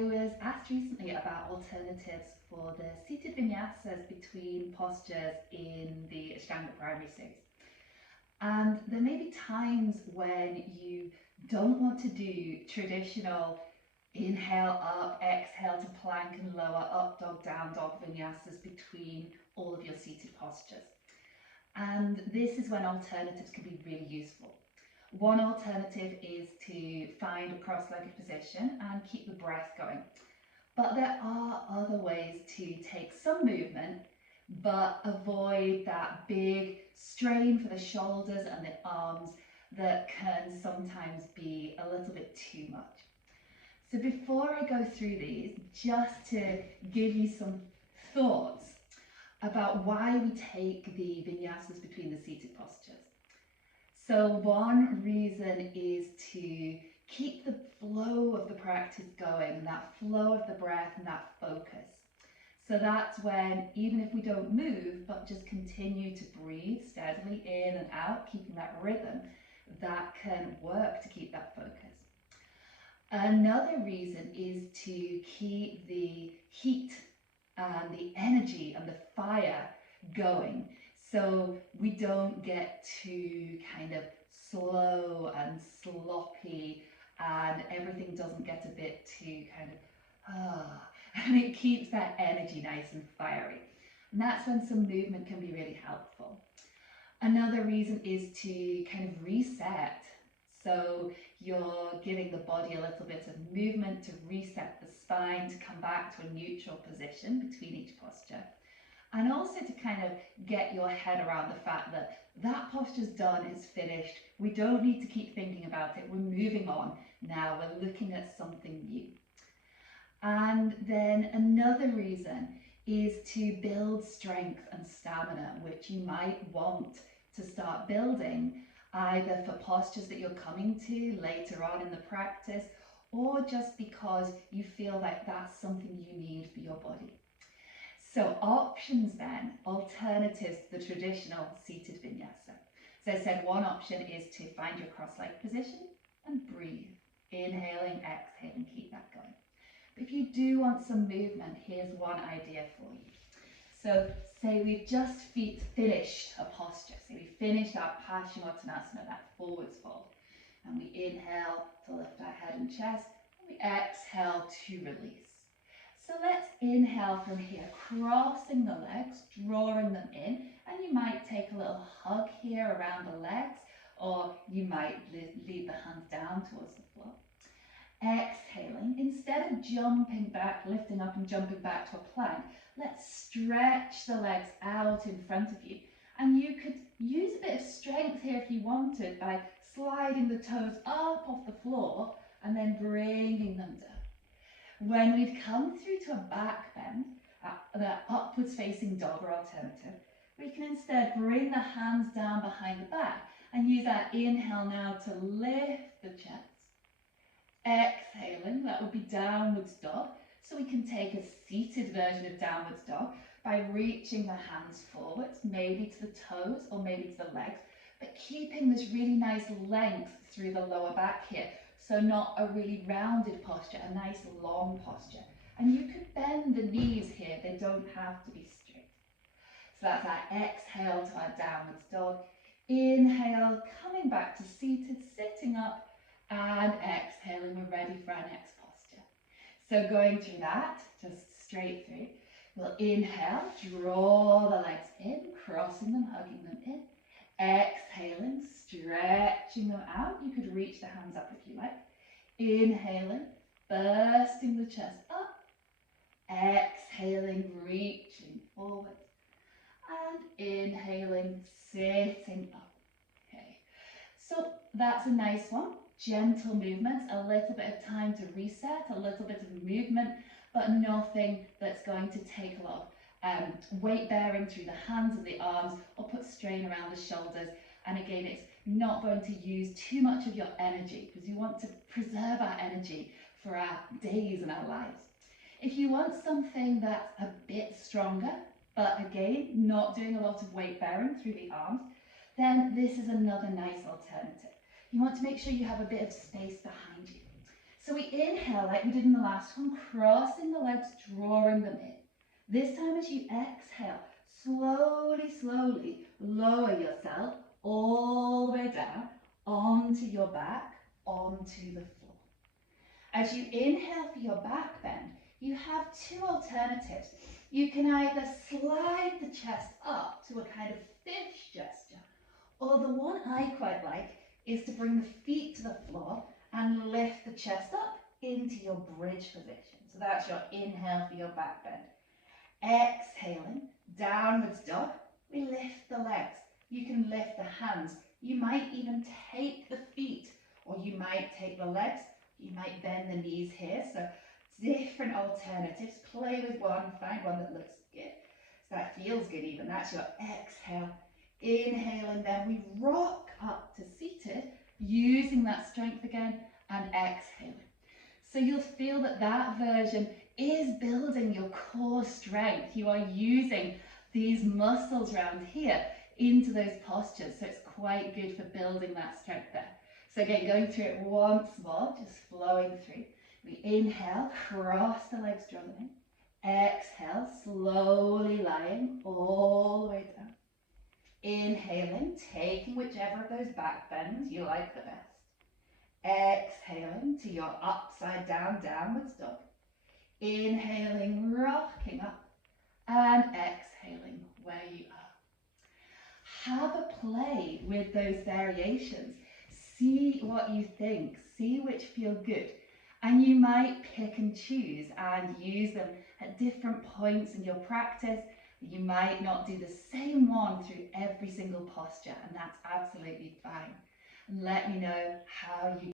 I was asked recently about alternatives for the seated vinyasas between postures in the ashtanga primary series. And there may be times when you don't want to do traditional inhale up, exhale to plank and lower, up dog, down dog vinyasas between all of your seated postures. And this is when alternatives can be really useful. One alternative is to find a cross-legged position and keep the breath going. But there are other ways to take some movement but avoid that big strain for the shoulders and the arms that can sometimes be a little bit too much. So before I go through these, just to give you some thoughts about why we take the vinyasas between the seated postures. So one reason is to keep the flow of the practice going, and that flow of the breath and that focus. So that's when, even if we don't move, but just continue to breathe steadily in and out, keeping that rhythm, that can work to keep that focus. Another reason is to keep the heat and the energy and the fire going, so we don't get too kind of slow and sloppy and everything doesn't get a bit too kind of and it keeps that energy nice and fiery. And that's when some movement can be really helpful. Another reason is to kind of reset. So you're giving the body a little bit of movement to reset the spine, to come back to a neutral position between each posture. And also to kind of get your head around the fact that that posture's done, it's finished. We don't need to keep thinking about it. We're moving on now. We're looking at something new. And then another reason is to build strength and stamina, which you might want to start building either for postures that you're coming to later on in the practice, or just because you feel like that's something you need for your body. So options then, alternatives to the traditional seated vinyasa. So I said one option is to find your cross-legged position and breathe. Inhaling, exhaling, keep that going. But if you do want some movement, here's one idea for you. So say we've just finished a posture. So we finished our Paschimottanasana, that forwards fold. And we inhale to lift our head and chest, and we exhale to release. So let's inhale from here, crossing the legs, drawing them in, and you might take a little hug here around the legs, or you might lead the hands down towards the floor. Exhaling, instead of jumping back, lifting up and jumping back to a plank, let's stretch the legs out in front of you. And you could use a bit of strength here if you wanted by sliding the toes up off the floor and then bringing them down. When we've come through to a back bend, the upwards facing dog or alternative, we can instead bring the hands down behind the back and use our inhale now to lift the chest. Exhaling, that would be downwards dog. So we can take a seated version of downwards dog by reaching the hands forwards, maybe to the toes or maybe to the legs, but keeping this really nice length through the lower back here. So not a really rounded posture, a nice long posture. And you could bend the knees here, they don't have to be straight. So that's our exhale to our downwards dog. Inhale, coming back to seated, sitting up, and exhaling, we're ready for our next posture. So going through that, just straight through, we'll inhale, draw the legs in, crossing them, hugging them in. Exhaling, stretching them out. You could reach the hands up if you like. Inhaling, bursting the chest up. Exhaling, reaching forward. And inhaling, sitting up. Okay, so that's a nice one. Gentle movements, a little bit of time to reset, a little bit of movement, but nothing that's going to take a lot of weight bearing through the hands and the arms or put strain around the shoulders. And again, it's not going to use too much of your energy because you want to preserve our energy for our days and our lives. If you want something that's a bit stronger, but again, not doing a lot of weight bearing through the arms, then this is another nice alternative. You want to make sure you have a bit of space behind you. So we inhale like we did in the last one, crossing the legs, drawing them in. This time as you exhale, slowly, slowly lower yourself all the way down onto your back, onto the floor. As you inhale for your back bend, you have two alternatives. You can either slide the chest up to a kind of fish gesture, or the one I quite like is to bring the feet to the floor and lift the chest up into your bridge position. So that's your inhale for your back bend. Exhaling, downwards dog, we lift the legs. You can lift the hands. You might even take the feet, or you might take the legs. You might bend the knees here. So different alternatives. Play with one, find one that looks good. So that feels good even. That's your exhale. Inhale, and then we rock up to seated, using that strength again, and exhaling. So you'll feel that that version is building your core strength. You are using these muscles around here into those postures. So it's quite good for building that strength there. So again, going through it once more, just flowing through. We inhale, cross the legs, draw them in. Exhale, slowly lying all the way down. Inhaling, taking whichever of those back bends you like the best. Exhaling to your upside down, downwards dog. Inhaling, rocking up, and exhaling where you are. Have a play with those variations. See what you think, see which feel good. And you might pick and choose and use them at different points in your practice. You might not do the same one through every single posture, and that's absolutely fine. And let me know how you